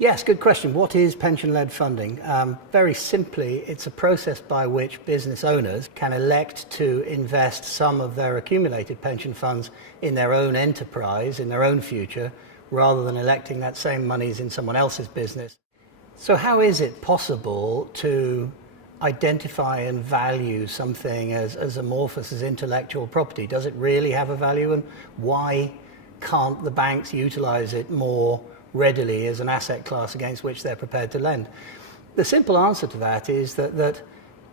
Yes, good question. What is pension-led funding? Very simply, it's a process by which business owners can elect to invest some of their accumulated pension funds in their own enterprise, in their own future, rather than electing that same monies in someone else's business. So how is it possible to identify and value something as amorphous as intellectual property? Does it really have a value, and why can't the banks utilize it more readily as an asset class against which they're prepared to lend? The simple answer to that is that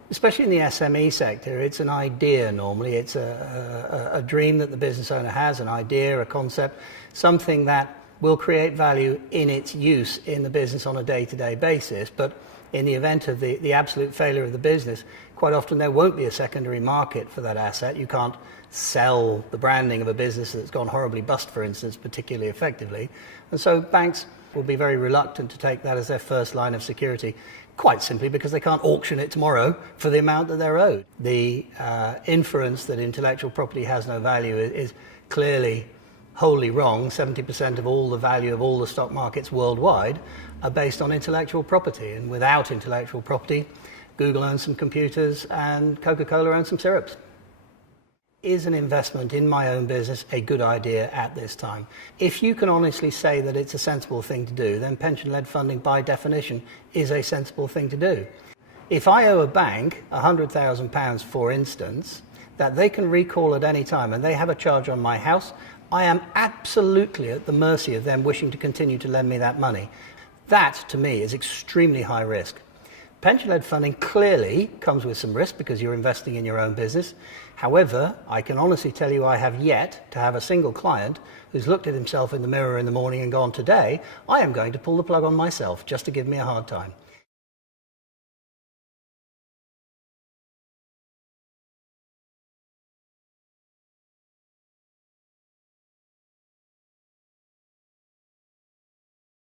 especially in the SME sector, it's an idea normally. It's a dream that the business owner has, an idea, a concept, something that will create value in its use in the business on a day-to-day basis. But in the event of the absolute failure of the business, quite often there won't be a secondary market for that asset. You can't sell the branding of a business that's gone horribly bust, for instance, particularly effectively. And so banks will be very reluctant to take that as their first line of security, quite simply because they can't auction it tomorrow for the amount that they're owed. The inference that intellectual property has no value is clearly wholly wrong. 70% of all the value of all the stock markets worldwide are based on intellectual property. And without intellectual property, Google owns some computers and Coca-Cola owns some syrups. Is an investment in my own business a good idea at this time? If you can honestly say that it's a sensible thing to do, then pension-led funding by definition is a sensible thing to do. If I owe a bank £100,000, for instance, that they can recall at any time and they have a charge on my house, I am absolutely at the mercy of them wishing to continue to lend me that money. That, to me, is extremely high risk. Pension-led funding clearly comes with some risk because you're investing in your own business. However, I can honestly tell you I have yet to have a single client who's looked at himself in the mirror in the morning and gone, today, I am going to pull the plug on myself just to give me a hard time.